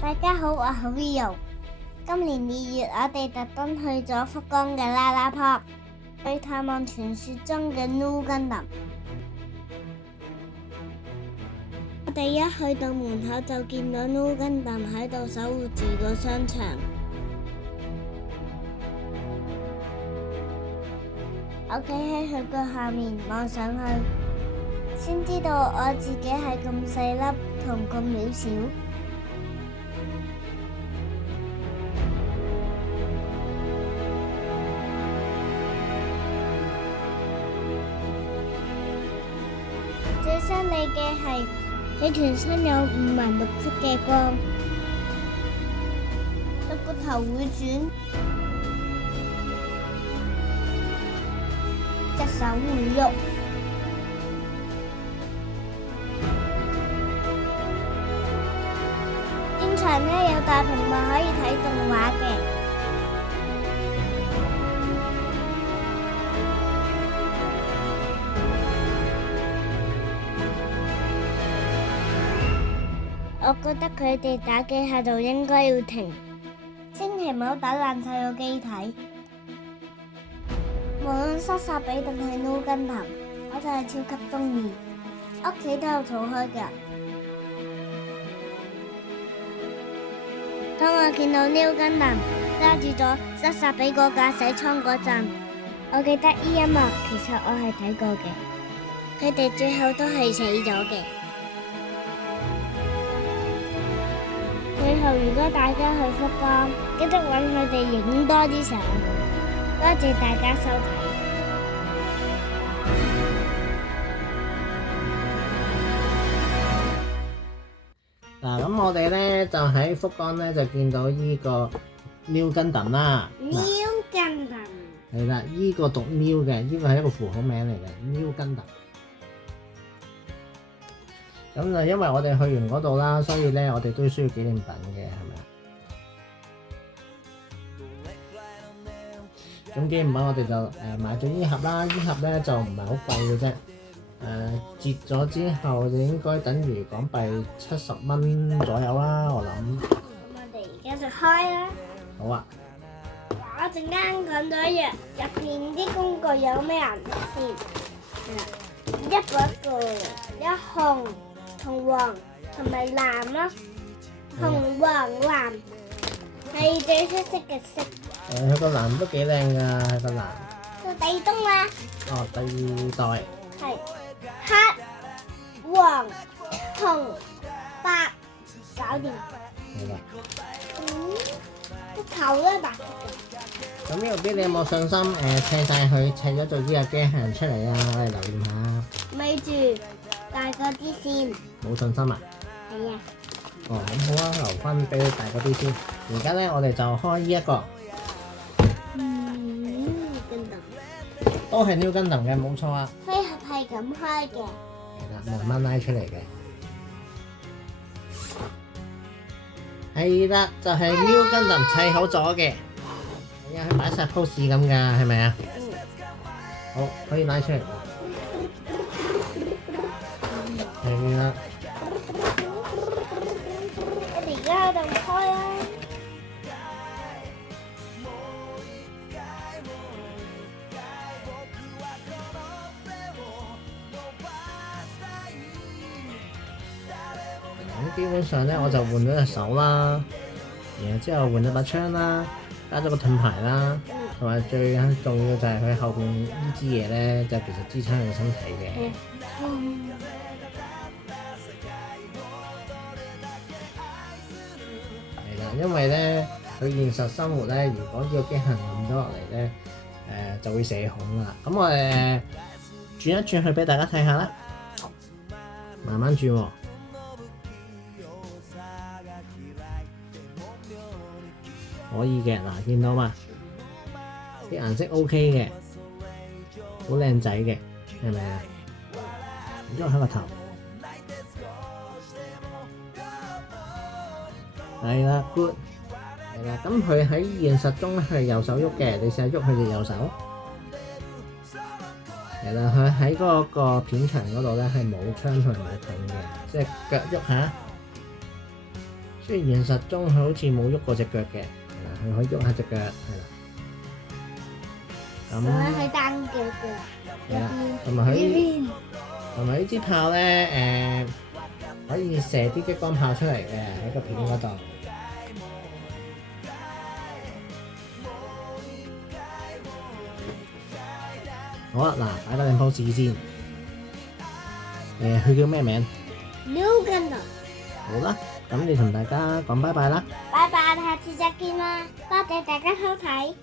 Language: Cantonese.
大家好，我係 Rio。今年2月，我哋特登去咗福岡嘅拉拉坡，去探望傳說中嘅 New Gundam。我哋一去到門口就見到 New Gundam喺度守護住個商場。我企喺佢個下面望上去，先知道我自己係咁細粒同咁渺小。最犀利嘅係佢全身有5顏6色嘅光，佢個頭會轉，隻手會喐。現場呢有大屏幕可以睇動畫嘅。我覺得佢哋打幾下就應該要停，千祈唔好打爛晒個機體。無論塞薩比定係 New Gundam，我就係超級鍾意。屋企都有儲開㗎。當我見到 New Gundam 揸住咗塞薩比個駕駛艙嗰陣，我記得呢一幕其實我係睇過嘅。佢哋最後都係死咗嘅。最後，如果大家去福岡，記得搵佢哋影多啲相。多謝大家收睇。嗱，咁我哋咧就喺福岡咧就見到依個 New Gundam 啦。New Gundam 係啦，依個讀 New 嘅，依個係一個符號名嚟嘅 New Gundam。咁就因為我哋去完嗰度啦，所以咧我哋都需要紀念品嘅，係咪啊？咁紀念品我哋就買咗呢盒啦，呢盒咧就唔係好貴嘅啫，折咗之後就應該等於港幣70蚊左右啦，我諗。咁我哋而家就開啦。好啊。我陣間講咗入面啲工具有咩顏色先？一個有紅同黃同埋藍啦，紅黃藍係最出色嘅色。佢個藍都幾靚㗎，係個藍。到第二冬啦。哦，第2代。係黑、黃、紅、白，搞掂。係啦。個頭都係白色嘅。咁呢個機你有冇信心砌晒佢，砌咗做呢個機械人出嚟啊？我哋留意下。咪住，大個啲先。冇信心啊？係啊。哦，咁好啊，留翻俾大嗰啲先。而家咧，我哋就開呢一個。Gundam 都係 New Gundam 嘅，冇錯啊。飛盒係咁開嘅。係啦，慢慢拉出嚟嘅。係啦，就係 New Gundam 砌好咗嘅。係啊，佢擺晒 pose 咁㗎，係咪啊？好，可以拉出嚟。係啦。我哋而家喺度開啦。咁基本上咧，我就換咗隻手啦，然後之後換咗把槍啦，加咗個盾牌啦，同埋最重要就係佢後邊呢支嘢咧，就其實支撐佢身體嘅。係啦，因為咧佢現實生活咧，如果呢個機械人冧咗落嚟咧，就會射孔啦。咁我哋轉一轉去俾大家睇下啦，慢慢轉喎。可以嘅，嗱，見到嘛？啲顏色 OK 嘅，好靚仔嘅，係咪啊？然之後喺個頭，係啦 ，good，係啦。咁佢喺現實中係右手喐嘅，你試下喐佢隻右手。係啦，佢喺嗰個片場嗰度咧係冇槍同埋冇盾嘅，即係腳喐下，跟住現實中佢好似冇喐過隻腳嘅，係啦，佢可以喐下隻腳，係啦。咁佢單腳嘅，係啦，同埋呢支炮咧可以射啲激光炮出嚟嘅喺個片嗰度。好啦，嗱，擺個靚 pose 先。佢叫咩名？ Logan 啊，好啦，咁你同大家講拜拜啦。拜拜，下次再見啦，多謝大家收睇。